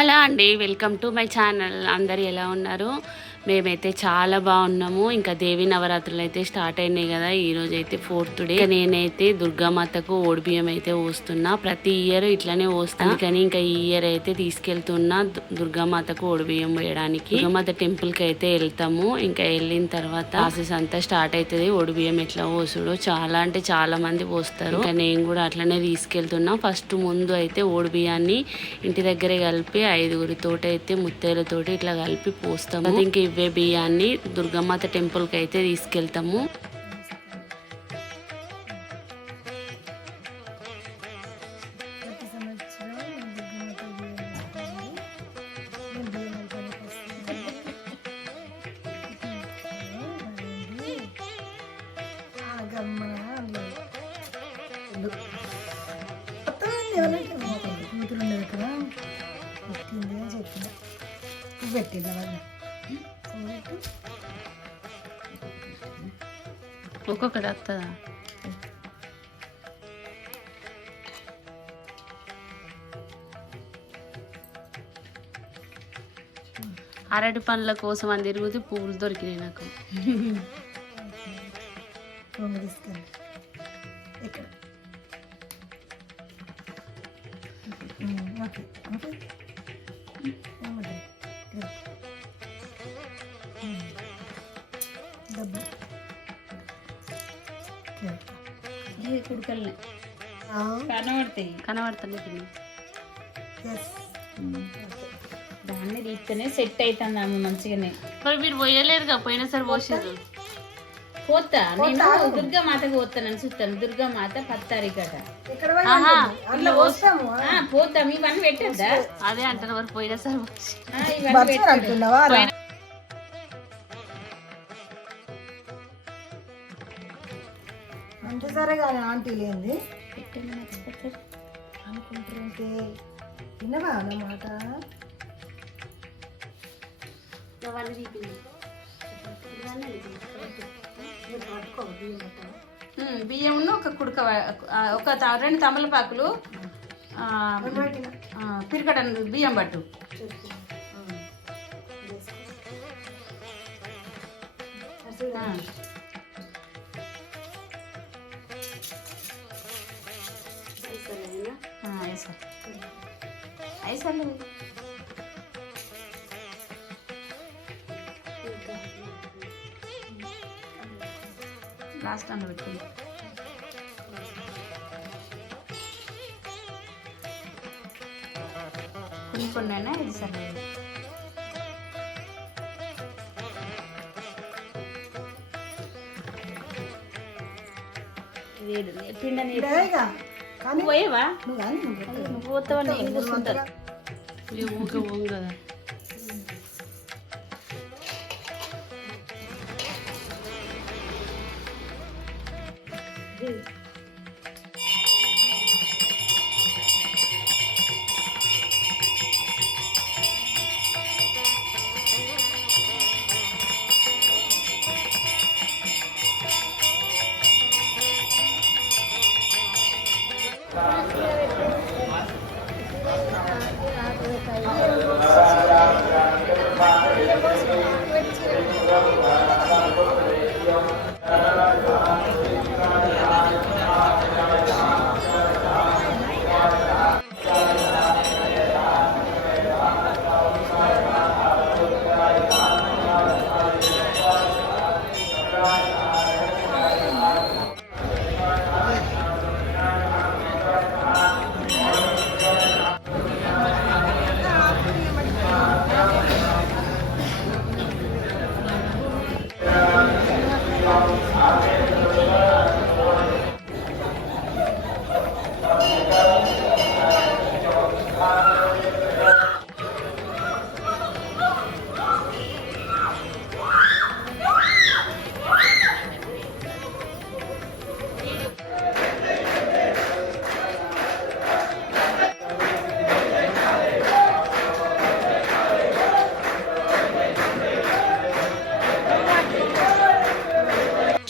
Hello అండి, welcome to my channel. అందరు ఎలా ఉన్నారు? మేమైతే చాలా బాగున్నాము. ఇంకా దేవి నవరాత్రులు అయితే స్టార్ట్ అయినాయి కదా. ఈరోజు అయితే 4th డే. నేనైతే దుర్గామాతకు ఓడిబియ్యం అయితే పోస్తున్నా. ప్రతి ఇయర్ ఇట్లానే పోస్తాను, కానీ ఇంకా ఈ ఇయర్ అయితే తీసుకెళ్తున్నా దుర్గామాతకు ఓడిబియ్యం వేయడానికి. దుర్గామాత టెంపుల్ కి అయితే వెళ్తాము. ఇంకా వెళ్ళిన తర్వాత ప్రాసెస్ అంతా స్టార్ట్ అవుతుంది. ఓడిబియ్యం ఎట్లా పోసుడు చాలా అంటే చాలా మంది పోస్తారు. ఇంకా నేను కూడా అట్లనే తీసుకెళ్తున్నా. ఫస్ట్ ముందు అయితే ఓడిబియ్యాన్ని ఇంటి దగ్గరే కలిపి 5గురితోటి అయితే ముత్తైలతోటి ఇట్లా కలిపి పోస్తాము. ఇంకా ఇవే బియ్యాన్ని దుర్గామాత టెంపుల్ కి అయితే తీసుకెళ్తాము. ఒక్కొక్కటి వస్తుందా? అరటి పండ్ల కోసం అని తిరుగుతూ పువ్వులు దొరికినాయి నాకు. కుడుకల్ని కనబడతాయి. దాన్ని తీస్తేనే సెట్ అవుతుంది ఆమె మంచిగానే. మరి మీరు పోయలేరుగా, పోయినా సరే పోసారు. పోతా నేను దుర్గామాతకు పోతానని చూస్తాను. దుర్గామాత 10 తారీఖు అట. పోతాం. ఇవన్నీ పెట్టద్దా? అదే అంటారు. మరి పోయినా సరే అంటే సరే కానీ ఆంటీ లేని అనుకుంటుంటే వినవా అన్నమాట. బియ్యంను ఒక కుడక, ఒక 2 తమలపాకులు, పిరికడ బియ్యం పట్టు. ఐసర్లు లాస్ట్ అన్న పెట్టుకుంది. కొన్ని అయినా ఇది సరే. పిండని పోయేవా? నువ్వు పోతావా? నేను కూర్చుంటాను. కదా.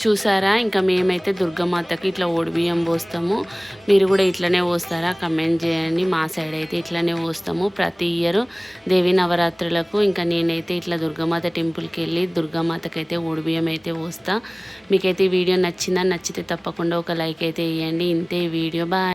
చూసారా, ఇంకా మేమైతే దుర్గమాతకి ఇట్లా ఓడిబియ్యం పోస్తాము. మీరు కూడా ఇట్లనే పోస్తారా? కమెంట్ చేయండి. మా సైడ్ అయితే ఇట్లనే పోస్తాము ప్రతి ఇయర్ దేవి నవరాత్రులకు. ఇంకా నేనైతే ఇట్లా దుర్గమాత టెంపుల్కి వెళ్ళి దుర్గామాతకి అయితే ఓడిబియ్యం అయితే పోస్తా. మీకైతే ఈ వీడియో నచ్చితే తప్పకుండా ఒక లైక్ అయితే వేయండి. ఇంతే ఈ వీడియో. బాయ్.